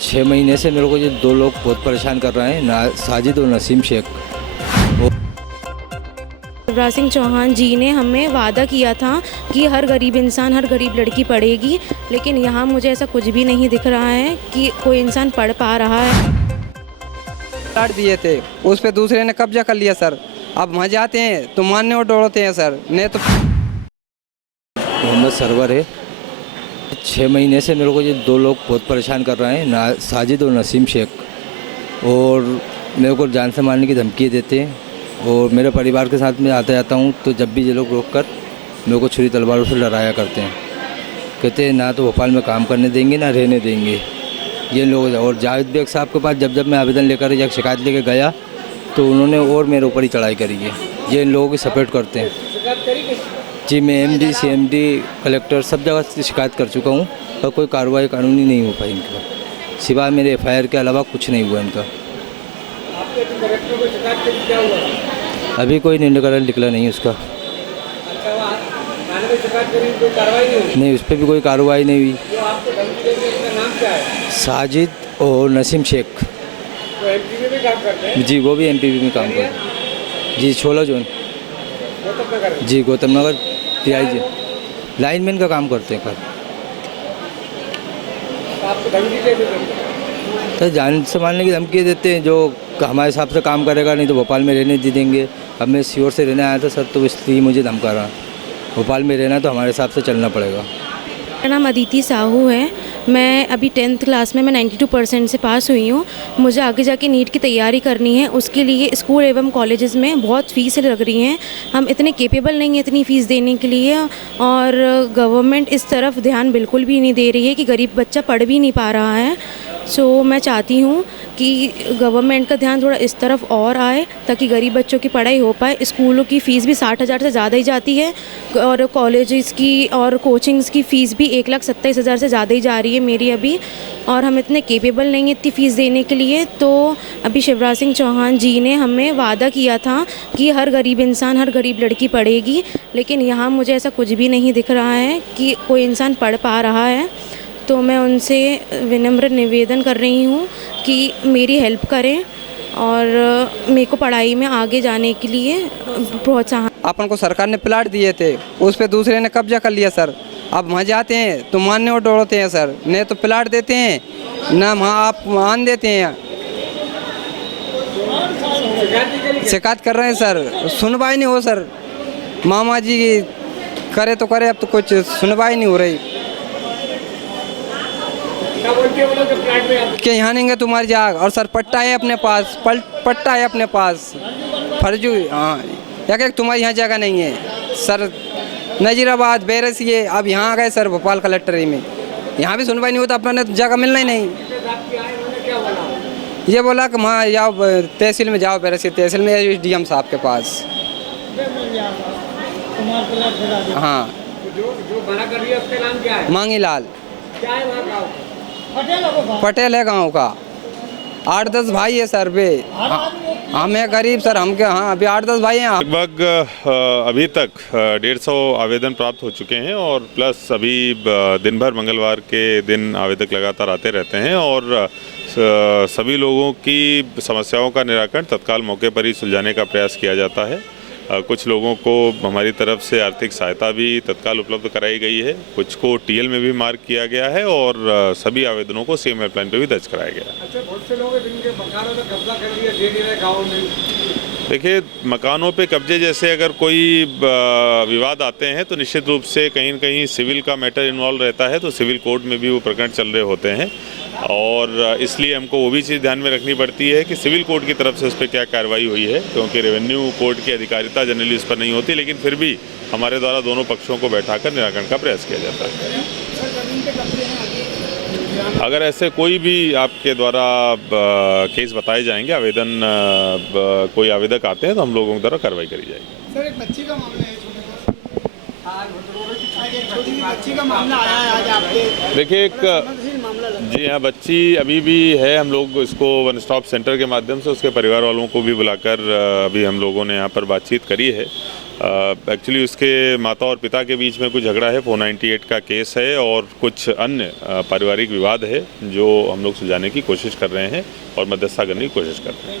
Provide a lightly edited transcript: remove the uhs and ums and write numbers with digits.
6 महीने से मेरे को ये दो लोग बहुत परेशान कर रहे हैं, साजिद और नसीम शेख। शिवराज सिंह चौहान जी ने हमें वादा किया था कि हर गरीब इंसान, हर गरीब लड़की पढ़ेगी, लेकिन यहाँ मुझे ऐसा कुछ भी नहीं दिख रहा है कि कोई इंसान पढ़ पा रहा है। काट दिए थे, उस पे दूसरे ने कब्जा कर लिया सर। अब वहाँ जाते हैं तो मानने और दौड़ते हैं सर, नहीं तो। मोहम्मद सरवर है। 6 महीने से मेरे को ये दो लोग बहुत परेशान कर रहे हैं, साजिद और नसीम शेख, और मेरे को जान से मारने की धमकी देते हैं। और मेरे परिवार के साथ में आता जाता हूँ तो जब भी ये लोग रोक कर मेरे को छुरी तलवारों से डराया करते हैं। कहते हैं ना तो भोपाल में काम करने देंगे ना रहने देंगे ये लोग। और जावेद बेग साहब के पास जब मैं आवेदन लेकर या शिकायत लेकर गया तो उन्होंने और मेरे ऊपर ही चढ़ाई करी है। ये इन लोगों की सपोर्ट करते हैं जी। मैं MD CMD कलेक्टर सब जगह शिकायत कर चुका हूँ, पर कोई कार्रवाई कानूनी नहीं हो पाई इनका, सिवाय मेरे FIR के अलावा कुछ नहीं हुआ इनका। अभी कोई निराकरण निकला नहीं उसका। नहीं, उस पर भी कोई कार्रवाई नहीं हुई। साजिद और नसीम शेख जी, वो भी MPV में काम करते हैं जी। 16 जोन जी, गौतम नगर PIG लाइनमैन का काम करते हैं। तो जान से मारने की धमकी देते हैं, जो हमारे हिसाब से काम करेगा नहीं तो भोपाल में रहने दे देंगे। अब मैं सीहोर से रहने आया था सर, तो इसलिए मुझे धमका रहा। भोपाल में रहना तो हमारे हिसाब से चलना पड़ेगा। मेरा नाम अदिति साहू है। मैं अभी 10th क्लास में मैं 92% से पास हुई हूँ। मुझे आगे जाके नीट की तैयारी करनी है, उसके लिए स्कूल एवं कॉलेजेस में बहुत फ़ीस लग रही हैं। हम इतने केपेबल नहीं हैं इतनी फ़ीस देने के लिए, और गवर्नमेंट इस तरफ ध्यान बिल्कुल भी नहीं दे रही है कि गरीब बच्चा पढ़ भी नहीं पा रहा है। सो मैं चाहती हूँ कि गवर्नमेंट का ध्यान थोड़ा इस तरफ और आए ताकि गरीब बच्चों की पढ़ाई हो पाए। स्कूलों की फ़ीस भी 60,000 से ज़्यादा ही जाती है, और कॉलेजेस की और कोचिंग्स की फ़ीस भी 1,27,000 से ज़्यादा ही जा रही है मेरी अभी। और हम इतने केपेबल नहीं हैं इतनी फ़ीस देने के लिए। तो अभी शिवराज सिंह चौहान जी ने हमें वादा किया था कि हर गरीब इंसान, हर गरीब लड़की पढ़ेगी, लेकिन यहाँ मुझे ऐसा कुछ भी नहीं दिख रहा है कि कोई इंसान पढ़ पा रहा है। तो मैं उनसे विनम्र निवेदन कर रही हूँ कि मेरी हेल्प करें और मेरे को पढ़ाई में आगे जाने के लिए प्रोत्साहन। अपन को सरकार ने प्लाट दिए थे, उस पे दूसरे ने कब्जा कर लिया सर। अब वहाँ जाते हैं तो मानने और दौड़ते हैं सर, नहीं तो प्लाट देते हैं ना वहाँ आप मान देते हैं। शिकायत कर रहे हैं सर, सुनवाई नहीं हो सर। मामा जी करे तो करे, अब तो कुछ सुनवाई नहीं हो रही। कि यहाँ नहीं तुम्हारी जाग, और सर पट्टा है अपने पास, पट्टा है अपने पास फर्जू। हाँ, एक तुम्हारी यहाँ जगह नहीं है सर। नजीराबाद बैरसिए, अब यहाँ आ गए सर भोपाल कलेक्टरी में, यहाँ भी सुनवाई नहीं होता, अपना जगह मिलना ही नहीं। ये बोला कि वहाँ जाओ तहसील में, जाओ बैरसिए तहसील में SDM साहब के पास। हाँ, जो बड़ा कर रही है उसका नाम क्या है? मांगी लाल। क्या है वहाँ गाँव? पटेल है गांव का। 8-10 भाई है सर बे। हम है गरीब सर, हम क्या। हाँ, अभी 8-10 भाई हैं। लगभग अभी तक 150 आवेदन प्राप्त हो चुके हैं, और प्लस अभी दिन भर मंगलवार के दिन आवेदक लगातार आते रहते हैं, और सभी लोगों की समस्याओं का निराकरण तत्काल मौके पर ही सुलझाने का प्रयास किया जाता है। कुछ लोगों को हमारी तरफ से आर्थिक सहायता भी तत्काल उपलब्ध कराई गई है, कुछ को TL में भी मार्क किया गया है, और सभी आवेदनों को CM हेल्पलाइन पर भी दर्ज कराया गया है। अच्छा, बहुत से लोग जिनके मकानों पे कब्जा कर लिया, दे नहीं रहे गाँव में। देखिए, मकानों पे कब्जे जैसे अगर कोई विवाद आते हैं तो निश्चित रूप से कहीं न कहीं सिविल का मैटर इन्वॉल्व रहता है, तो सिविल कोर्ट में भी वो प्रकरण चल रहे होते हैं, और इसलिए हमको वो भी चीज़ ध्यान में रखनी पड़ती है कि सिविल कोर्ट की तरफ से उस पर क्या कार्रवाई हुई है, क्योंकि रेवेन्यू कोर्ट की अधिकारिता जनरली उस पर नहीं होती, लेकिन फिर भी हमारे द्वारा दोनों पक्षों को बैठाकर निराकरण का प्रयास किया जाता है। अगर ऐसे कोई भी आपके द्वारा केस बताए जाएंगे, आवेदन कोई आवेदक आते हैं, तो हम लोगों के द्वारा कार्रवाई करी जाएगी। सर, एक बच्ची का मामला है, छोटी बच्ची का मामला आया है आज आपके। देखिए, जी हाँ, बच्ची अभी भी है। हम लोग इसको वन स्टॉप सेंटर के माध्यम से उसके परिवार वालों को भी बुलाकर अभी हम लोगों ने यहाँ पर बातचीत करी है, एक्चुअली उसके माता और पिता के बीच में कुछ झगड़ा है, 498 का केस है और कुछ अन्य पारिवारिक विवाद है जो हम लोग सुलझाने की कोशिश कर रहे हैं और मध्यस्थता करने की कोशिश कर रहे हैं।